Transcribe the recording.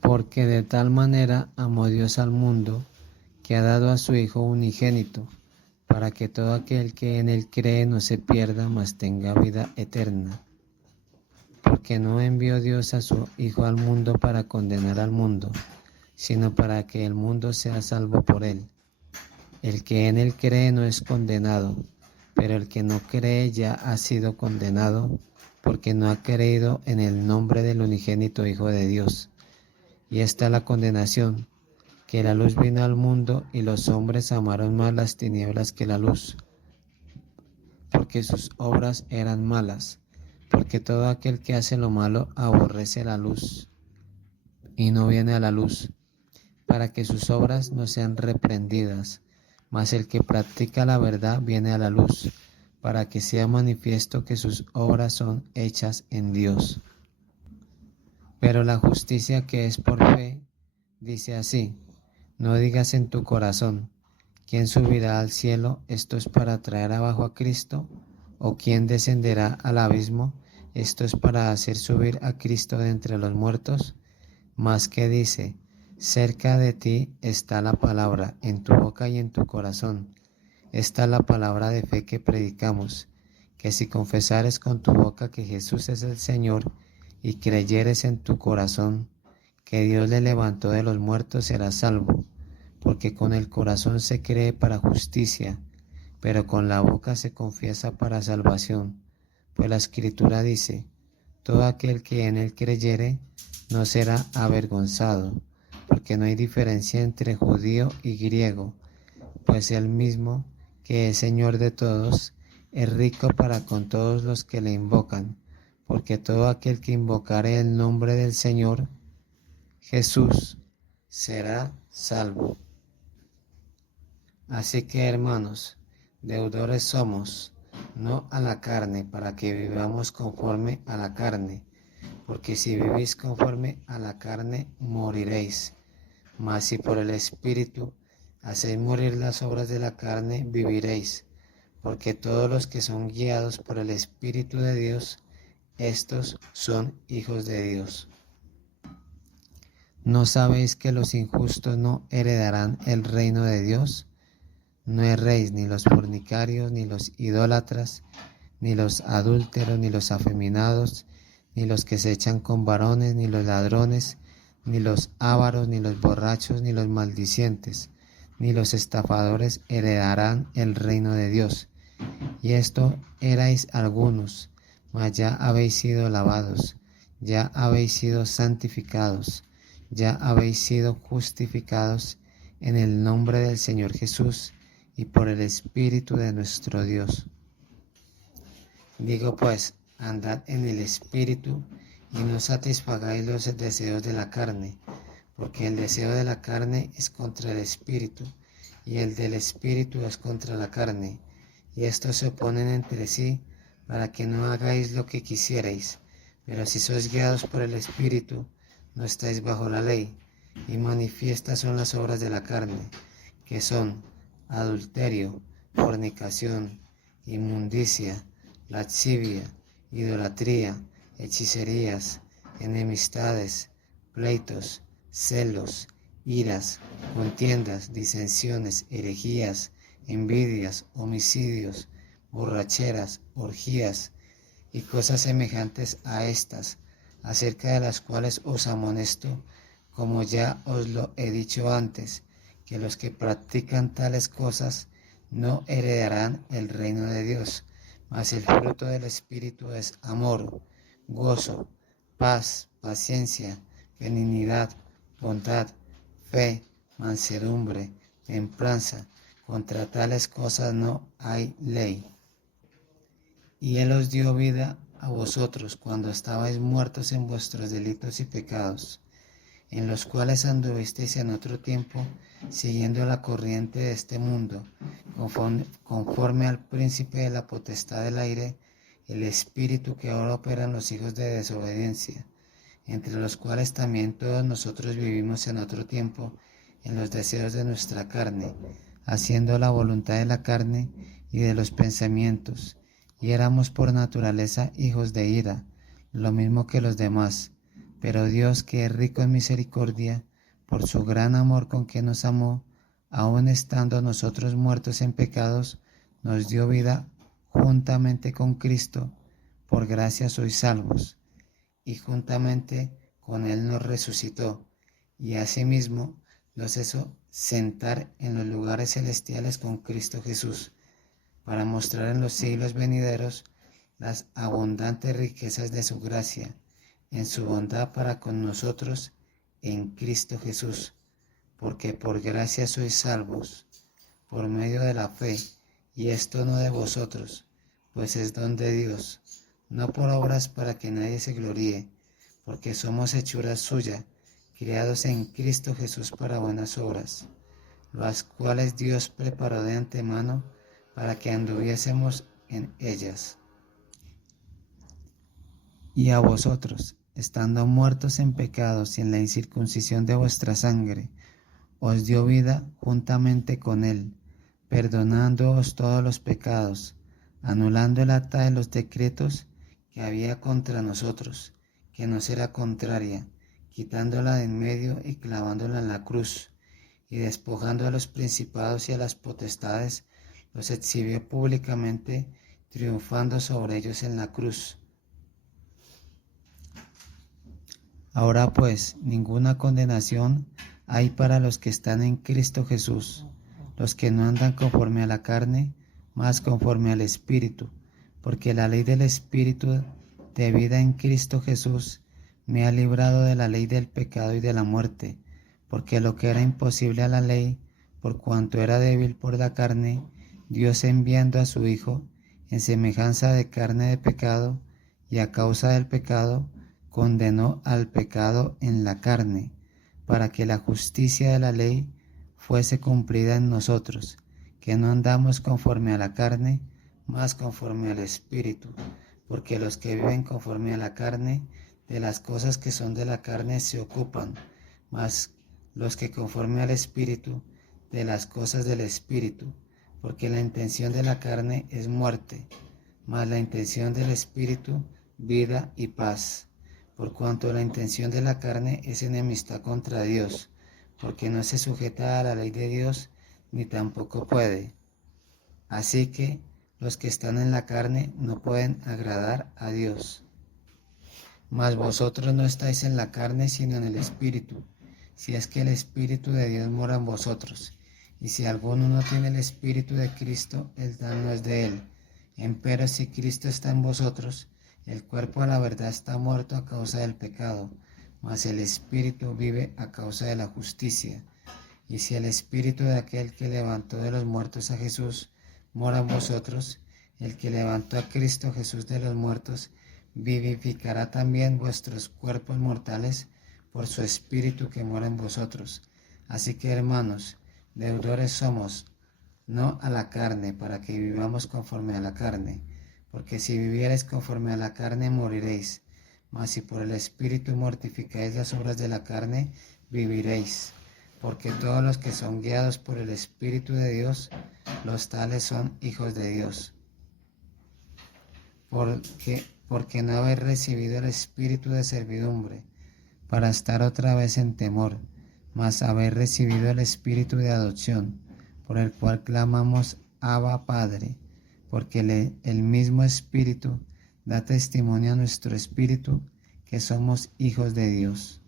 Porque de tal manera amó Dios al mundo, que ha dado a su Hijo unigénito, para que todo aquel que en él cree no se pierda, mas tenga vida eterna. Porque no envió Dios a su Hijo al mundo para condenar al mundo, sino para que el mundo sea salvo por él. El que en él cree no es condenado, pero el que no cree ya ha sido condenado, porque no ha creído en el nombre del unigénito Hijo de Dios. Y esta es la condenación, que la luz vino al mundo y los hombres amaron más las tinieblas que la luz, porque sus obras eran malas. Porque todo aquel que hace lo malo aborrece la luz y no viene a la luz, para que sus obras no sean reprendidas. Mas el que practica la verdad viene a la luz, para que sea manifiesto que sus obras son hechas en Dios. Pero la justicia que es por fe dice así: no digas en tu corazón, ¿quién subirá al cielo? Esto es para traer abajo a Cristo. ¿O quién descenderá al abismo? Esto es para hacer subir a Cristo de entre los muertos. Mas que dice: cerca de ti está la palabra, en tu boca y en tu corazón. Esta es la palabra de fe que predicamos, que si confesares con tu boca que Jesús es el Señor, y creyeres en tu corazón que Dios le levantó de los muertos, serás salvo. Porque con el corazón se cree para justicia, pero con la boca se confiesa para salvación. Pues la Escritura dice: todo aquel que en él creyere no será avergonzado, porque no hay diferencia entre judío y griego, pues el mismo, que es Señor de todos, es rico para con todos los que le invocan, porque todo aquel que invocare el nombre del Señor Jesús será salvo. Así que, hermanos, deudores somos, no a la carne, para que vivamos conforme a la carne, porque si vivís conforme a la carne, moriréis. Mas si por el Espíritu hacéis morir las obras de la carne, viviréis. Porque todos los que son guiados por el Espíritu de Dios, estos son hijos de Dios. ¿No sabéis que los injustos no heredarán el reino de Dios? No erréis, ni los fornicarios, ni los idólatras, ni los adúlteros, ni los afeminados, ni los que se echan con varones, ni los ladrones, ni los ávaros, ni los borrachos, ni los maldicientes, ni los estafadores heredarán el reino de Dios. Y esto erais algunos, mas ya habéis sido lavados, ya habéis sido santificados, ya habéis sido justificados en el nombre del Señor Jesús y por el Espíritu de nuestro Dios. Digo pues, andad en el Espíritu y no satisfagáis los deseos de la carne, porque el deseo de la carne es contra el Espíritu y el del Espíritu es contra la carne, y estos se oponen entre sí para que no hagáis lo que quisierais. Pero si sois guiados por el Espíritu, no estáis bajo la ley. Y manifiestas son las obras de la carne, que son adulterio, fornicación, inmundicia, lascivia, idolatría, hechicerías, enemistades, pleitos, celos, iras, contiendas, disensiones, herejías, envidias, homicidios, borracheras, orgías y cosas semejantes a estas, acerca de las cuales os amonesto, como ya os lo he dicho antes, que los que practican tales cosas no heredarán el reino de Dios. Mas el fruto del Espíritu es amor, gozo, paz, paciencia, benignidad, bondad, fe, mansedumbre, templanza. Contra tales cosas no hay ley. Y Él os dio vida a vosotros cuando estabais muertos en vuestros delitos y pecados, en los cuales anduvisteis en otro tiempo, siguiendo la corriente de este mundo, conforme al príncipe de la potestad del aire, el espíritu que ahora opera en los hijos de desobediencia, entre los cuales también todos nosotros vivimos en otro tiempo, en los deseos de nuestra carne, haciendo la voluntad de la carne y de los pensamientos, y éramos por naturaleza hijos de ira, lo mismo que los demás. Pero Dios, que es rico en misericordia, por su gran amor con que nos amó, aun estando nosotros muertos en pecados, nos dio vida juntamente con Cristo. Por gracia sois salvos, y juntamente con Él nos resucitó, y asimismo nos hizo sentar en los lugares celestiales con Cristo Jesús, para mostrar en los siglos venideros las abundantes riquezas de su gracia, en su bondad para con nosotros en Cristo Jesús, porque por gracia sois salvos, por medio de la fe, y esto no de vosotros, pues es don de Dios, no por obras para que nadie se gloríe, porque somos hechura suya, criados en Cristo Jesús para buenas obras, las cuales Dios preparó de antemano para que anduviésemos en ellas. Y a vosotros, estando muertos en pecados y en la incircuncisión de vuestra sangre, os dio vida juntamente con Él, perdonándoos todos los pecados, anulando el acta de los decretos que había contra nosotros, que nos era contraria, quitándola de en medio y clavándola en la cruz, y despojando a los principados y a las potestades, los exhibió públicamente, triunfando sobre ellos en la cruz. Ahora pues, ninguna condenación hay para los que están en Cristo Jesús, los que no andan conforme a la carne, mas conforme al Espíritu, porque la ley del Espíritu de vida en Cristo Jesús me ha librado de la ley del pecado y de la muerte, porque lo que era imposible a la ley, por cuanto era débil por la carne, Dios enviando a su Hijo en semejanza de carne de pecado, y a causa del pecado, condenó al pecado en la carne, para que la justicia de la ley fuese cumplida en nosotros, que no andamos conforme a la carne, mas conforme al Espíritu, porque los que viven conforme a la carne, de las cosas que son de la carne se ocupan, mas los que conforme al Espíritu, de las cosas del Espíritu, porque la intención de la carne es muerte, mas la intención del Espíritu, vida y paz. Por cuanto la intención de la carne es enemistad contra Dios, porque no se sujeta a la ley de Dios, ni tampoco puede. Así que los que están en la carne no pueden agradar a Dios. Mas vosotros no estáis en la carne, sino en el Espíritu, si es que el Espíritu de Dios mora en vosotros. Y si alguno no tiene el Espíritu de Cristo, el tal no es de él. Empero si Cristo está en vosotros, el cuerpo a la verdad está muerto a causa del pecado, mas el Espíritu vive a causa de la justicia. Y si el Espíritu de aquel que levantó de los muertos a Jesús mora en vosotros, el que levantó a Cristo Jesús de los muertos, vivificará también vuestros cuerpos mortales por su Espíritu que mora en vosotros. Así que, hermanos, deudores somos, no a la carne, para que vivamos conforme a la carne. Porque si vivierais conforme a la carne, moriréis. Mas si por el Espíritu mortificáis las obras de la carne, viviréis. Porque todos los que son guiados por el Espíritu de Dios, los tales son hijos de Dios. Porque no habéis recibido el espíritu de servidumbre, para estar otra vez en temor, mas habéis recibido el espíritu de adopción, por el cual clamamos Abba Padre, porque el mismo Espíritu da testimonio a nuestro espíritu que somos hijos de Dios.